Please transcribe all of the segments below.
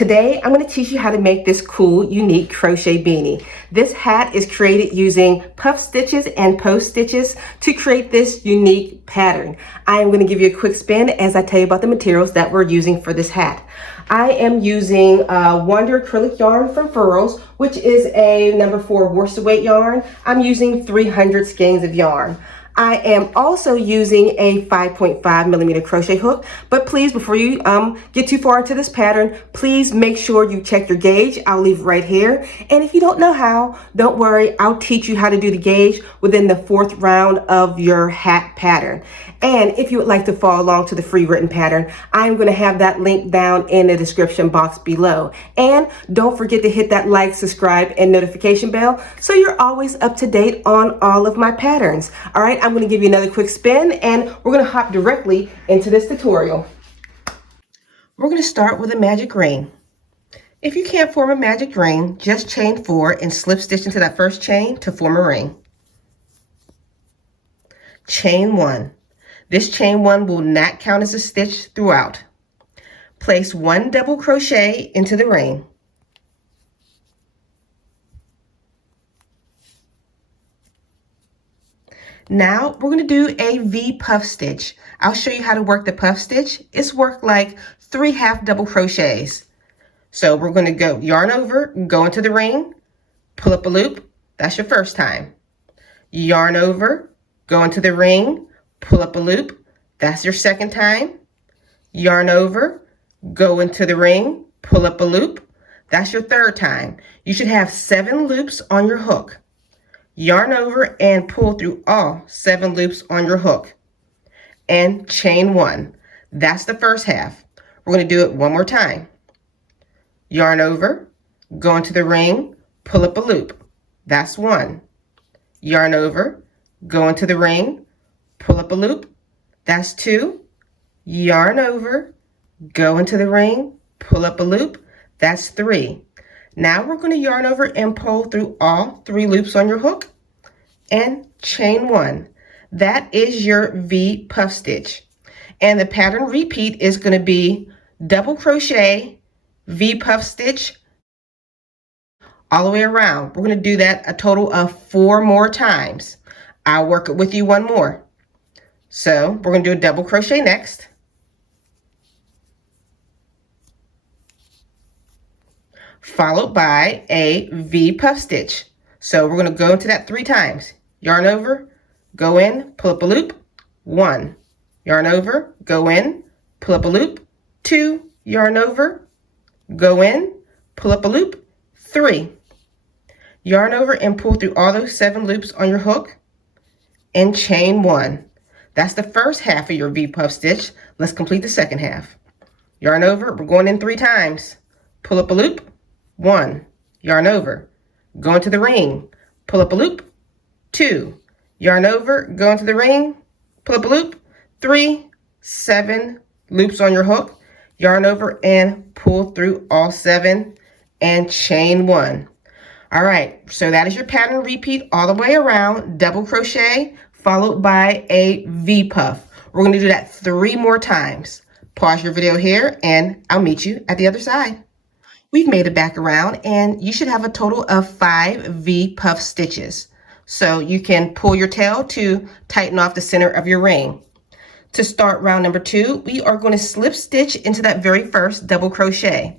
Today, I'm going to teach you how to make this cool, unique crochet beanie. This hat is created using puff stitches and post stitches to create this unique pattern. I am going to give you a quick spin as I tell you about the materials that we're using for this hat. I am using Wonder acrylic yarn from Furls, which is a number 4 worsted weight yarn. I'm using 300 skeins of yarn. I am also using a 5.5 millimeter crochet hook, but please, before you get too far into this pattern, please make sure you check your gauge. I'll leave right here. And if you don't know how, don't worry, I'll teach you how to do the gauge within the 4th round of your hat pattern. And if you would like to follow along to the free written pattern, I'm going to have that link down in the description box below. And don't forget to hit that like, subscribe, and notification bell so you're always up to date on all of my patterns. All right, I'm going to give you another quick spin and we're going to hop directly into this tutorial. We're going to start with a magic ring. If you can't form a magic ring, just chain 4 and slip stitch into that first chain to form a ring. Chain 1. This chain 1 will not count as a stitch throughout. Place 1 double crochet into the ring. Now we're going to do a V puff stitch. I'll show you how to work the puff stitch. It's worked like 3 half double crochets. So we're going to go yarn over, go into the ring, pull up a loop. That's your first time. Yarn over, go into the ring, pull up a loop. That's your second time. Yarn over, go into the ring, pull up a loop. That's your third time. You should have 7 loops on your hook. Yarn over and pull through all 7 loops on your hook. And chain 1. That's the first half. We're going to do it one more time. Yarn over, go into the ring, pull up a loop. That's 1. Yarn over, go into the ring, pull up a loop. That's 2. Yarn over, go into the ring, pull up a loop. That's 3. Now we're going to yarn over and pull through all 3 loops on your hook and chain 1. That is your V puff stitch. And the pattern repeat is going to be double crochet, V puff stitch, all the way around. We're going to do that a total of 4 more times. I'll work it with you one more. So we're going to do a double crochet next. Followed by a V puff stitch. So we're going to go into that 3 times. Yarn over, go in, pull up a loop, 1. Yarn over, go in, pull up a loop, 2. Yarn over, go in, pull up a loop, 3. Yarn over and pull through all those 7 loops on your hook and chain 1. That's the first half of your V puff stitch. Let's complete the second half. Yarn over, we're going in 3 times. Pull up a loop, 1. Yarn over, go into the ring, pull up a loop, 2. Yarn over, go into the ring, pull up a loop, 3. 7 loops on your hook. Yarn over and pull through all 7 and chain 1. All right, so that is your pattern repeat all the way around, double crochet followed by a V puff. We're going to do that 3 more times. Pause your video here and I'll meet you at the other side. We've made it back around and you should have a total of 5 V puff stitches. So you can pull your tail to tighten off the center of your ring. To start round number 2, we are going to slip stitch into that very first double crochet.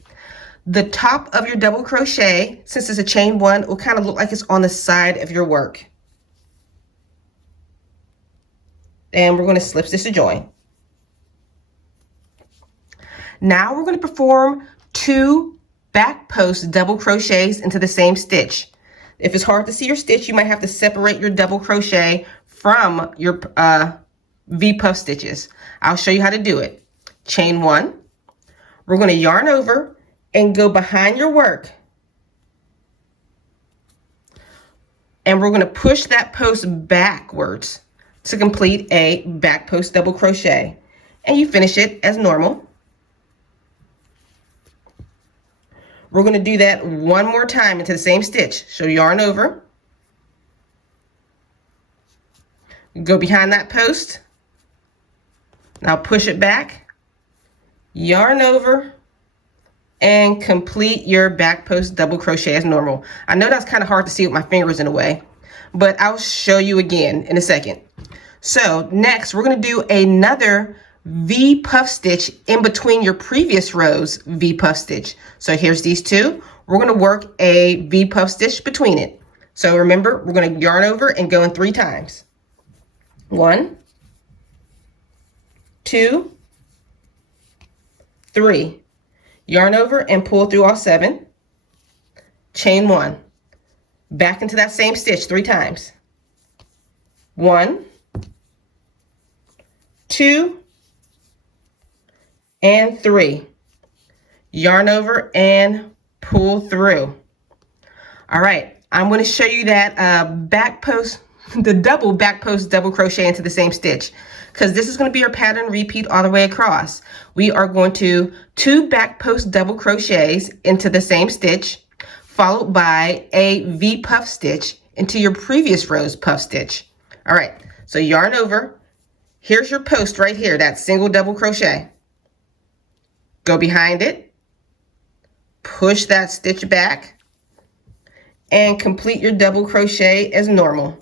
The top of your double crochet, since it's a chain 1, will kind of look like it's on the side of your work. And we're going to slip stitch to join. Now we're going to perform 2 back post double crochets into the same stitch. If it's hard to see your stitch, you might have to separate your double crochet from your V puff stitches. I'll show you how to do it. Chain 1. We're going to yarn over and go behind your work. And we're going to push that post backwards to complete a back post double crochet. And you finish it as normal. We're going to do that one more time into the same stitch. So yarn over, go behind that post. Now push it back, yarn over, and complete your back post double crochet as normal. I know that's kind of hard to see with my fingers in a way, but I'll show you again in a second. So next we're going to do another V puff stitch in between your previous rows V puff stitch. So here's these two. We're going to work a V puff stitch between it. So remember, we're going to yarn over and go in 3 times. 1, 2, 3. Yarn over and pull through all 7. Chain 1. Back into that same stitch 3 times. 1, 2, and 3. Yarn over and pull through. All right, I'm going to show you that back post, the double back post double crochet into the same stitch, because this is going to be our pattern repeat all the way across. We are going to 2 back post double crochets into the same stitch, followed by a V puff stitch into your previous row's puff stitch. All right, so yarn over. Here's your post right here, that single double crochet. Go behind it, push that stitch back, and complete your double crochet as normal.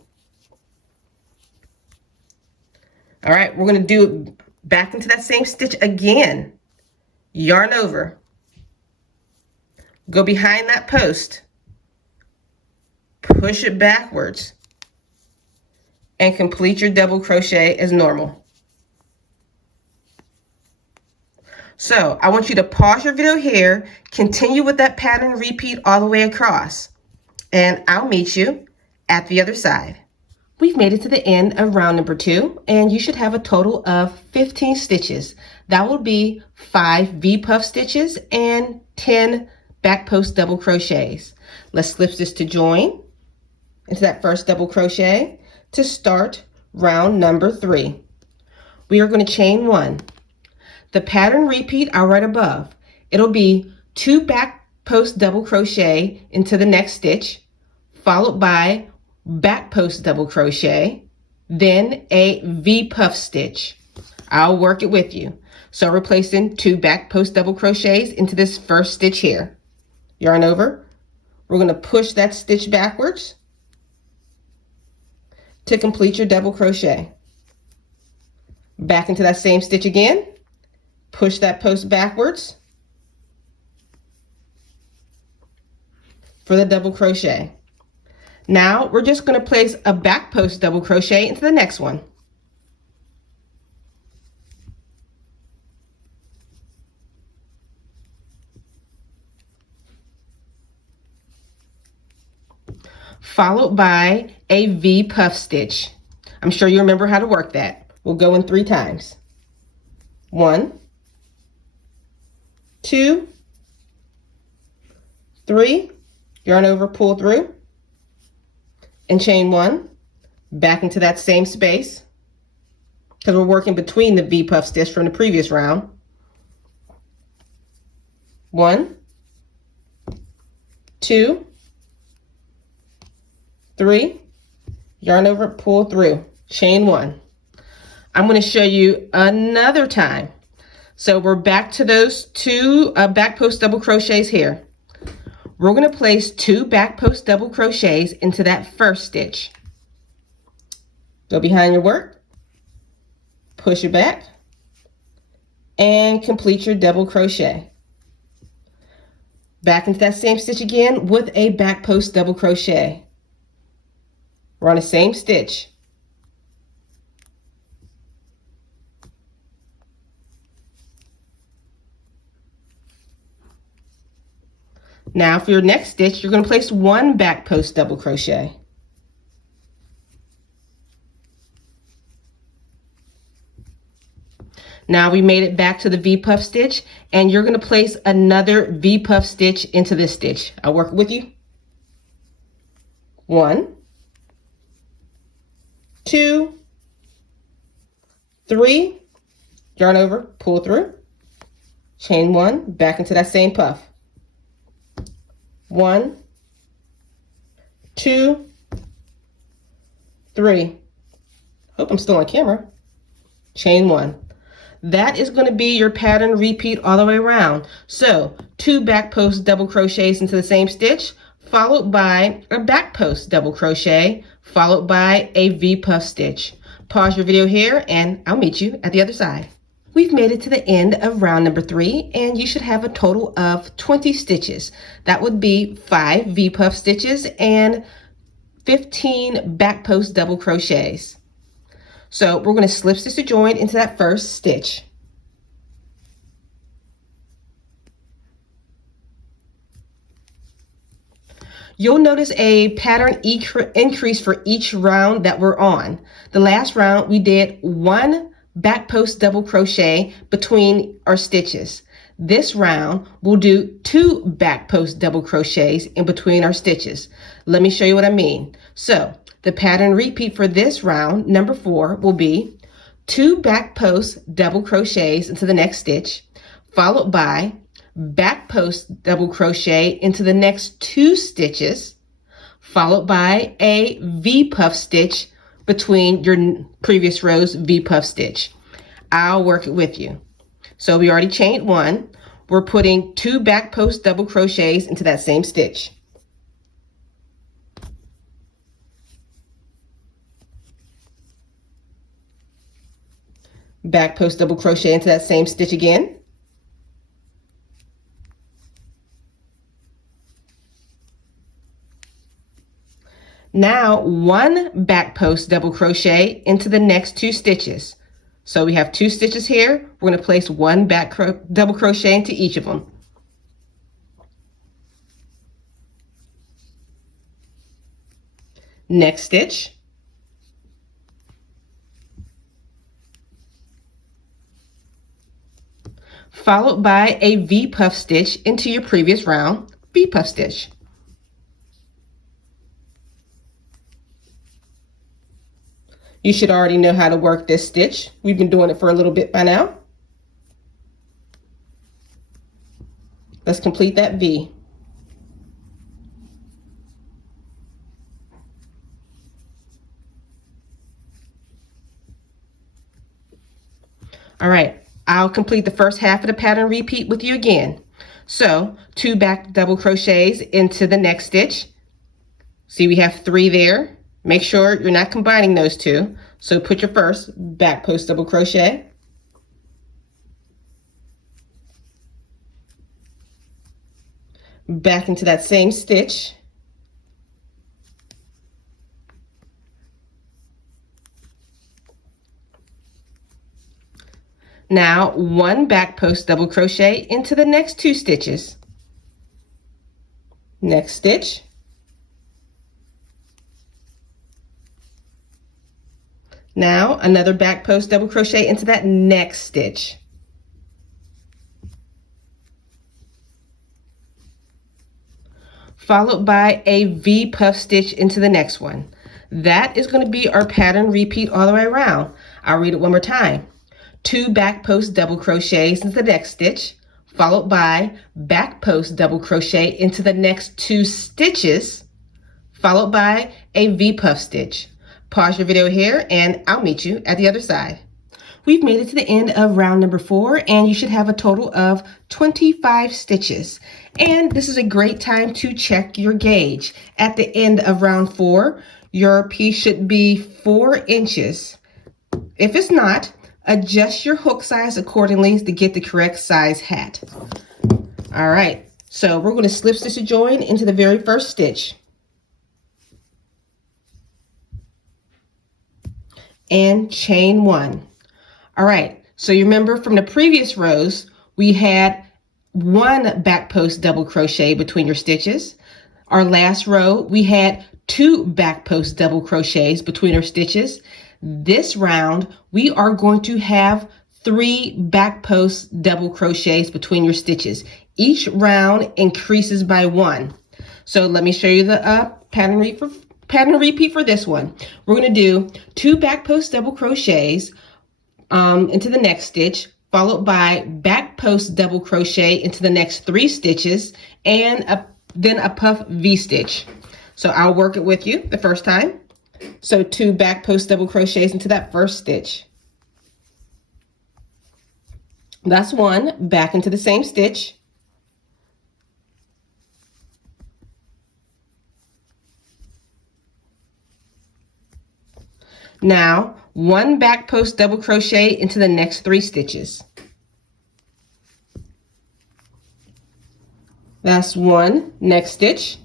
All right, we're going to do it back into that same stitch again. Yarn over, go behind that post, push it backwards, and complete your double crochet as normal. So I want you to pause your video here, continue with that pattern repeat all the way across, and I'll meet you at the other side. We've made it to the end of round number 2, and you should have a total of 15 stitches. That will be 5 V puff stitches and 10 back post double crochets. Let's slip this to join into that first double crochet to start round number 3. We are going to chain 1. The pattern repeat I'll write above. It'll be 2 back post double crochet into the next stitch, followed by back post double crochet, then a V puff stitch. I'll work it with you. So we're placing 2 back post double crochets into this first stitch here. Yarn over. We're going to push that stitch backwards to complete your double crochet. Back into that same stitch again. Push that post backwards for the double crochet. Now we're just going to place a back post double crochet into the next one. Followed by a V puff stitch. I'm sure you remember how to work that. We'll go in 3 times. 1, 2, 3, yarn over, pull through, and chain 1 back into that same space, because we're working between the V puff stitch from the previous round. 1, 2, 3, yarn over, pull through, chain 1. I'm going to show you another time. So we're back to those 2 back post double crochets here. We're going to place 2 back post double crochets into that first stitch. Go behind your work, push it back, and complete your double crochet. Back into that same stitch again with a back post double crochet. We're on the same stitch. Now for your next stitch, you're going to place 1 back post double crochet. Now we made it back to the V puff stitch, and you're going to place another V puff stitch into this stitch. I'll work with you. 1, 2, 3, yarn over, pull through, chain 1 back into that same puff. 1, 2, 3. Hope I'm still on camera. Chain 1. that is going to be your pattern repeat all the way around. So 2 back post double crochets into the same stitch, followed by a back post double crochet, followed by a V puff stitch. Pause your video here and I'll meet you at the other side. We've made it to the end of round number 3, and you should have a total of 20 stitches. That would be 5 V puff stitches and 15 back post double crochets. So we're going to slip stitch to join into that first stitch. You'll notice a pattern increase for each round that we're on. The last round we did 1 back post double crochet between our stitches. This round we'll do 2 back post double crochets in between our stitches. Let me show you what I mean. So the pattern repeat for this round, number 4, will be 2 back post double crochets into the next stitch, followed by back post double crochet into the next 2 stitches, followed by a V puff stitch between your previous row's V puff stitch. I'll work it with you. So we already chained 1. We're putting 2 back post double crochets into that same stitch. Back post double crochet into that same stitch again. Now 1 back post double crochet into the next 2 stitches. So we have 2 stitches here. We're going to place 1 back double crochet into each of them. Next stitch. Followed by a V puff stitch into your previous round V puff stitch. You should already know how to work this stitch. We've been doing it for a little bit by now. Let's complete that V. All right, I'll complete the first half of the pattern repeat with you again. So 2 back double crochets into the next stitch. See, we have 3 there. Make sure you're not combining those 2. So put your first back post double crochet. Back into that same stitch. Now 1 back post double crochet into the next 2 stitches. Next stitch. Now another back post double crochet into that next stitch. Followed by a V puff stitch into the next one. That is going to be our pattern repeat all the way around. I'll read it one more time. 2 back post double crochets into the next stitch, followed by back post double crochet into the next 2 stitches, followed by a V puff stitch. Pause your video here and I'll meet you at the other side. We've made it to the end of round number 4, and you should have a total of 25 stitches. And this is a great time to check your gauge. At the end of round 4, your piece should be 4 inches. If it's not, adjust your hook size accordingly to get the correct size hat. All right, so we're going to slip stitch to join into the very first stitch. And chain 1. All right, so you remember from the previous rows, we had 1 back post double crochet between your stitches. Our last row, we had 2 back post double crochets between our stitches. This round, we are going to have 3 back post double crochets between your stitches. Each round increases by 1. So let me show you the pattern repeat for this one. We're going to do 2 back post double crochets into the next stitch, followed by back post double crochet into the next 3 stitches, and then a puff V stitch. So I'll work it with you the first time. So 2 back post double crochets into that first stitch. That's one. Back into the same stitch. Now, one back post double crochet into the next 3 stitches. That's one. Next stitch.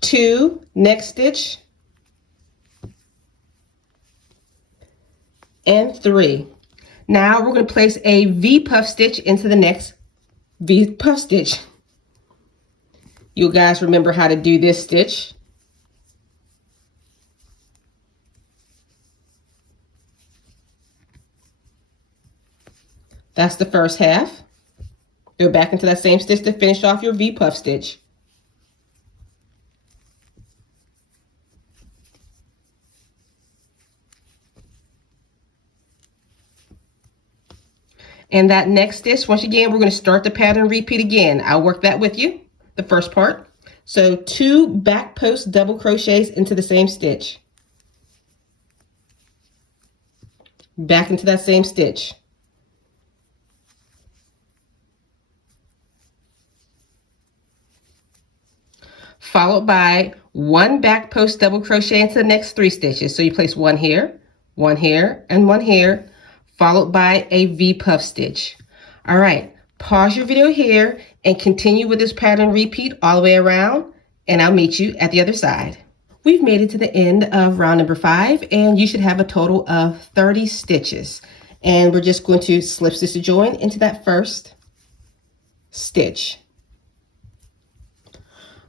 Two. Next stitch. And 3. Now we're going to place a V puff stitch into the next V puff stitch. You guys remember how to do this stitch. That's the first half. Go back into that same stitch to finish off your V puff stitch. And that next stitch, once again, we're going to start the pattern repeat again. I'll work that with you, the first part. So 2 back post double crochets into the same stitch. Back into that same stitch. Followed by 1 back post double crochet into the next 3 stitches. So you place 1 here, and 1 here, followed by a V puff stitch. All right, pause your video here and continue with this pattern repeat all the way around, and I'll meet you at the other side. We've made it to the end of round number 5, and you should have a total of 30 stitches. And we're just going to slip stitch to join into that first stitch.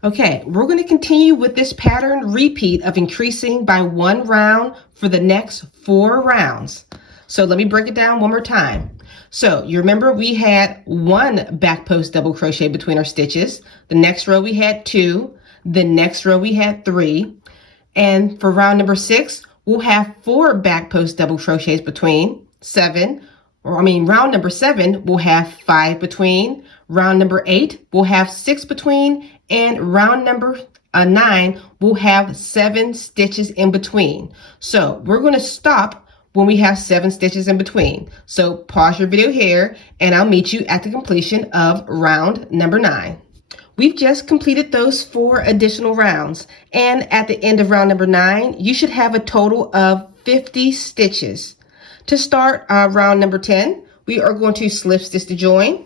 Okay, we're going to continue with this pattern repeat of increasing by 1 round for the next 4 rounds. So let me break it down one more time. So you remember we had 1 back post double crochet between our stitches. The next row we had 2. The next row we had 3. And for round number 6, we'll have 4 back post double crochets between. Round number 7, we'll have 5 between. Round number 8, we'll have 6 between. And round number 9, we'll have 7 stitches in between. So we're going to stop when we have 7 stitches in between. So pause your video here, and I'll meet you at the completion of round number 9. We've just completed those 4 additional rounds, and at the end of round number 9, you should have a total of 50 stitches. To start round number 10, we are going to slip stitch to join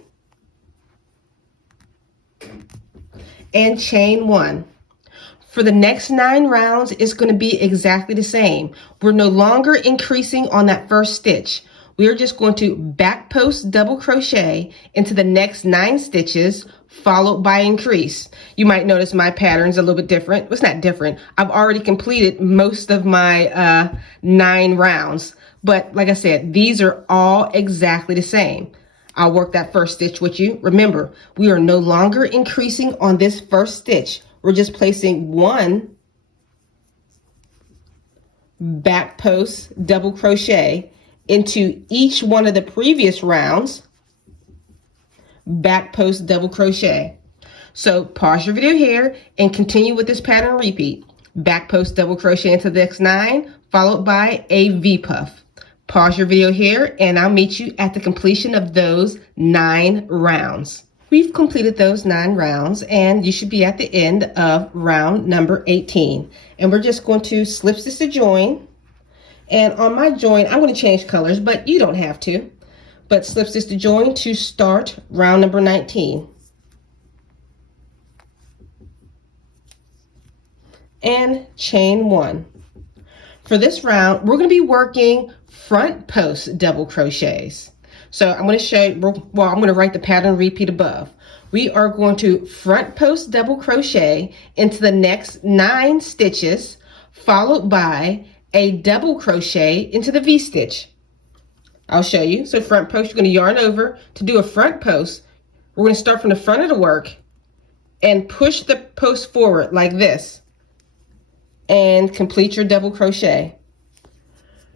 and chain 1. For the next 9 rounds, it's going to be exactly the same. We're no longer increasing on that first stitch. We are just going to back post double crochet into the next 9 stitches, followed by increase. You might notice my pattern's a little bit different. Well, it's not different. I've already completed most of my 9 rounds. But like I said, these are all exactly the same. I'll work that first stitch with you. Remember, we are no longer increasing on this first stitch. We're just placing 1 back post double crochet into each one of the previous rounds, back post double crochet. So pause your video here and continue with this pattern repeat. Back post double crochet into the next 9, followed by a V puff. Pause your video here, and I'll meet you at the completion of those 9 rounds. We've completed those 9 rounds, and you should be at the end of round number 18. And we're just going to slip stitch to join. And on my join, I'm going to change colors, but you don't have to. But slip stitch to join to start round number 19. And chain 1. For this round, we're going to be working front post double crochets. So I'm going to show you, well, I'm going to write the pattern repeat above. We are going to front post double crochet into the next 9 stitches, followed by a double crochet into the V stitch. I'll show you. So front post, you're going to yarn over. To do a front post, we're going to start from the front of the work and push the post forward like this and complete your double crochet.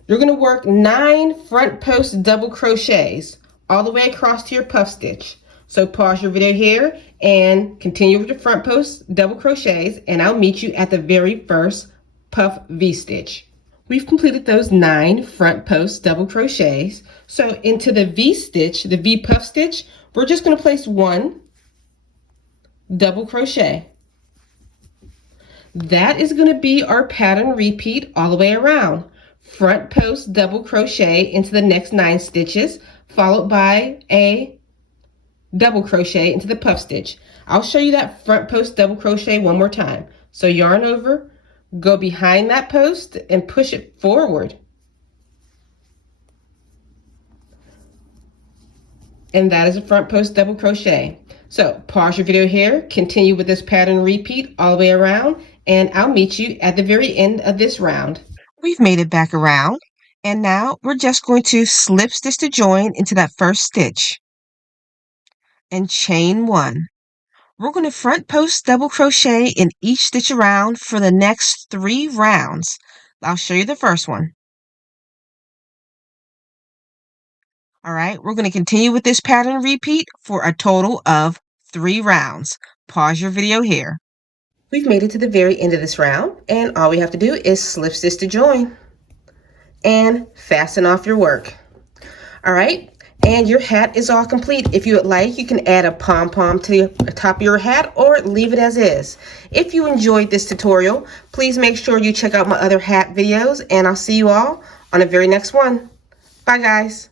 You're going to work 9 front post double crochets all the way across to your puff stitch. So pause your video here and continue with your front post double crochets, and I'll meet you at the very first puff V stitch. We've completed those 9 front post double crochets. So into the V stitch, the V puff stitch, we're just going to place 1 double crochet. That is going to be our pattern repeat all the way around. Front post double crochet into the next 9 stitches, followed by a double crochet into the puff stitch. I'll show you that front post double crochet one more time. So yarn over, go behind that post and push it forward. And that is a front post double crochet. So pause your video here, continue with this pattern repeat all the way around, and I'll meet you at the very end of this round. We've made it back around, and now we're just going to slip stitch to join into that first stitch and chain 1. We're going to front post double crochet in each stitch around for the next 3 rounds. I'll show you the first one. All right, we're going to continue with this pattern repeat for a total of 3 rounds. Pause your video here. We've made it to the very end of this round, and all we have to do is slip stitch to join and fasten off your work. All right, and your hat is all complete. If you would like, you can add a pom-pom to the top of your hat or leave it as is. If you enjoyed this tutorial, please make sure you check out my other hat videos, and I'll see you all on the very next one. Bye, guys.